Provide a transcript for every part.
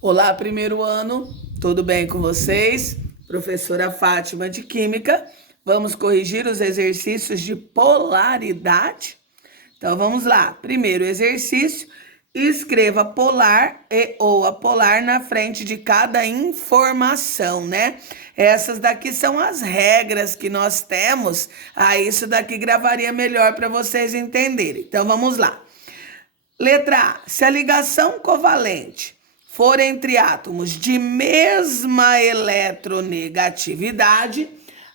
Olá, primeiro ano, tudo bem com vocês? Professora Fátima de Química. Vamos corrigir os exercícios de polaridade? Então vamos lá. Primeiro exercício: escreva polar e ou apolar na frente de cada informação, né? Essas daqui são as regras que nós temos. Isso daqui gravaria melhor para vocês entenderem. Então vamos lá. Letra A. Se a ligação covalente for entre átomos de mesma eletronegatividade,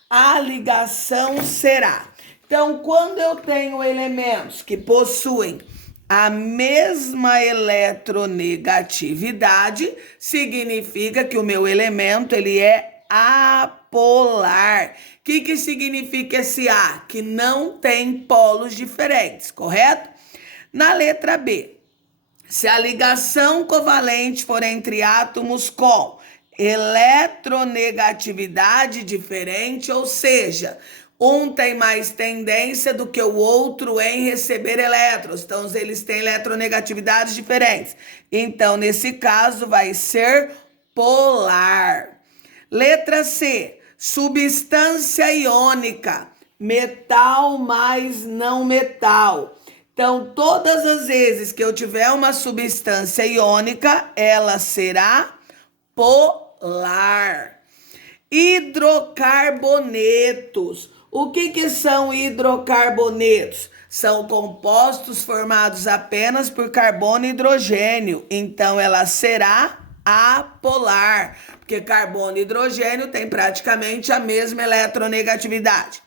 a ligação será. Então, quando eu tenho elementos que possuem a mesma eletronegatividade, significa que o meu elemento ele é apolar. O que significa esse A? Que não tem polos diferentes, correto? Na letra B, se a ligação covalente for entre átomos com eletronegatividade diferente, ou seja, um tem mais tendência do que o outro em receber elétrons, então eles têm eletronegatividades diferentes. Então, nesse caso, vai ser polar. Letra C, substância iônica, metal mais não metal. Então, todas as vezes que eu tiver uma substância iônica, ela será polar. Hidrocarbonetos. O que são hidrocarbonetos? São compostos formados apenas por carbono e hidrogênio. Então, ela será apolar, porque carbono e hidrogênio têm praticamente a mesma eletronegatividade.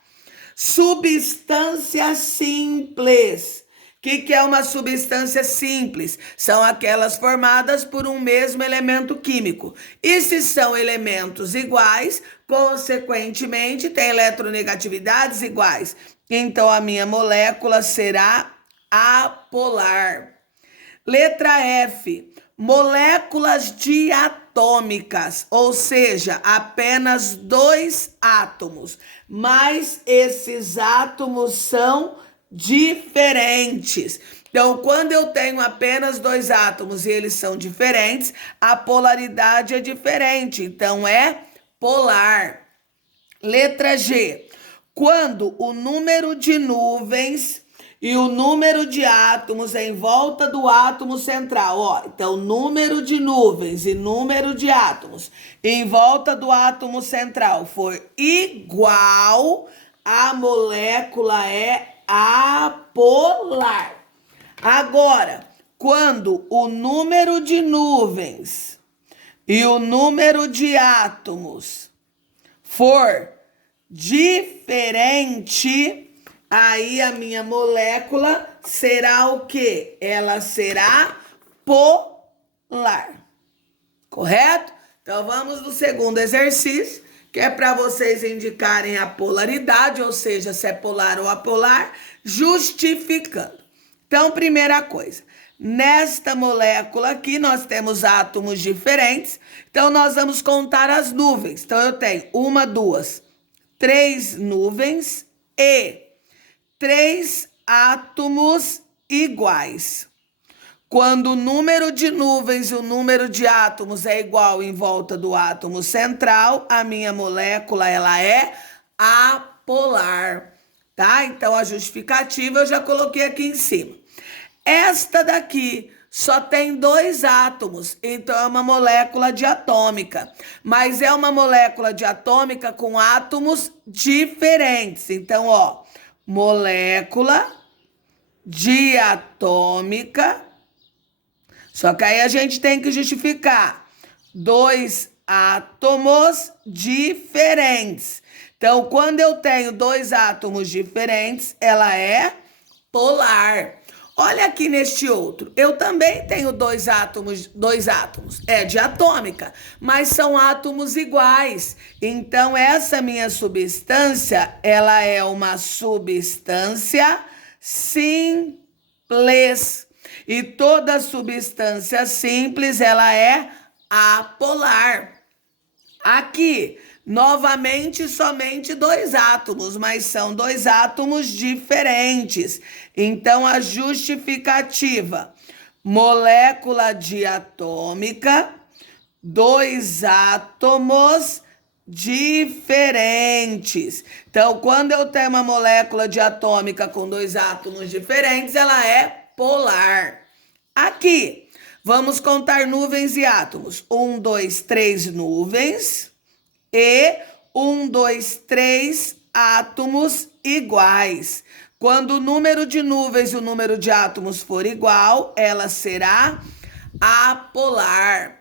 Substância simples. O que é uma substância simples? São aquelas formadas por um mesmo elemento químico. E se são elementos iguais, consequentemente, têm eletronegatividades iguais. Então, a minha molécula será apolar. Letra F. Moléculas diatômicas, ou seja, apenas 2 átomos, mas esses átomos são diferentes. Então, quando eu tenho apenas 2 átomos e eles são diferentes, a polaridade é diferente, então é polar. Letra G. Quando o número de nuvens e o número de átomos em volta do átomo central, então número de nuvens e número de átomos em volta do átomo central for igual, a molécula é apolar. Agora, quando o número de nuvens e o número de átomos for diferente, aí a minha molécula será o quê? Ela será polar. Correto? Então vamos no segundo exercício, que é para vocês indicarem a polaridade, ou seja, se é polar ou apolar, justificando. Então, primeira coisa, nesta molécula aqui nós temos átomos diferentes, então nós vamos contar as nuvens. Então eu tenho 1, 2, 3 nuvens e 3 átomos iguais. Quando o número de nuvens e o número de átomos é igual em volta do átomo central, a minha molécula ela é apolar, tá? Então a justificativa eu já coloquei aqui em cima. Esta daqui só tem 2 átomos, então é uma molécula diatômica, mas é uma molécula diatômica com átomos diferentes. Então, molécula diatômica. Só que aí a gente tem que justificar 2 átomos diferentes. Então, quando eu tenho 2 átomos diferentes, ela é polar. Olha aqui neste outro. Eu também tenho 2 átomos, é diatômica, mas são átomos iguais. Então, essa minha substância, ela é uma substância simples. E toda substância simples, ela é apolar. Aqui, novamente, somente 2 átomos, mas são 2 átomos diferentes. Então, a justificativa, molécula diatômica dois átomos diferentes. Então, quando eu tenho uma molécula diatômica com dois átomos diferentes, ela é polar. Aqui, vamos contar nuvens e átomos. 1, 2, 3 nuvens e 1, 2, 3 átomos iguais. Quando o número de nuvens e o número de átomos for igual, ela será apolar.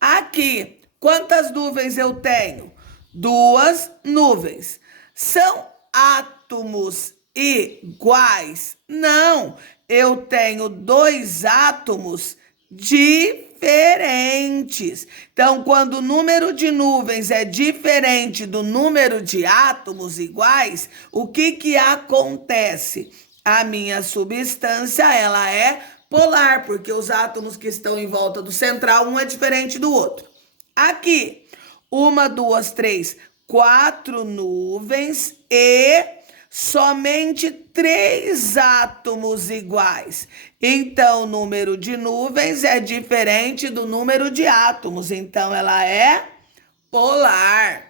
Aqui, quantas nuvens eu tenho? 2 nuvens. São átomos iguais? Não, eu tenho 2 átomos diferentes. Então, quando o número de nuvens é diferente do número de átomos iguais, o que acontece? A minha substância, ela é polar, porque os átomos que estão em volta do central, um é diferente do outro. Aqui, 1, 2, 3, 4 nuvens e somente 3 átomos iguais. Então, o número de nuvens é diferente do número de átomos. Então, ela é polar.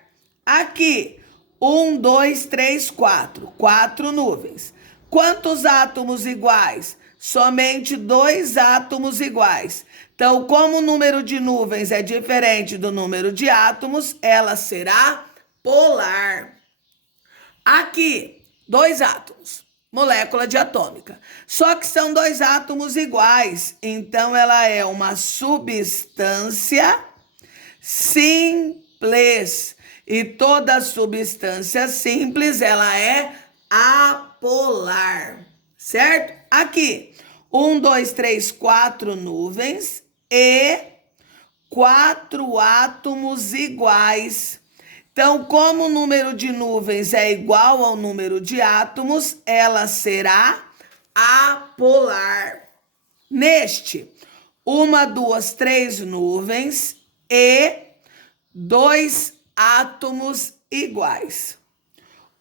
Aqui, 1, 2, 3, 4. 4 nuvens. Quantos átomos iguais? Somente 2 átomos iguais. Então, como o número de nuvens é diferente do número de átomos, ela será polar. Aqui, 2 átomos, molécula diatômica. Só que são 2 átomos iguais, então ela é uma substância simples. E toda substância simples, ela é apolar, certo? Aqui, 1, 2, 3, 4 nuvens e 4 átomos iguais. Então, como o número de nuvens é igual ao número de átomos, ela será apolar. Neste, 1, 2, 3 nuvens e 2 átomos iguais.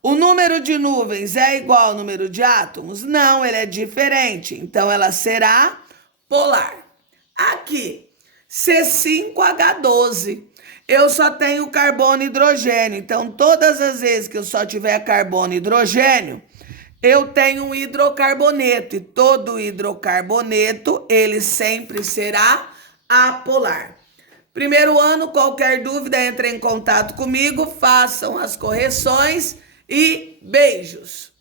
O número de nuvens é igual ao número de átomos? Não, ele é diferente. Então, ela será polar. Aqui, C5H12. Eu só tenho carbono e hidrogênio. Então, todas as vezes que eu só tiver carbono e hidrogênio, eu tenho um hidrocarboneto. E todo hidrocarboneto, ele sempre será apolar. Primeiro ano, qualquer dúvida, entre em contato comigo, façam as correções e beijos!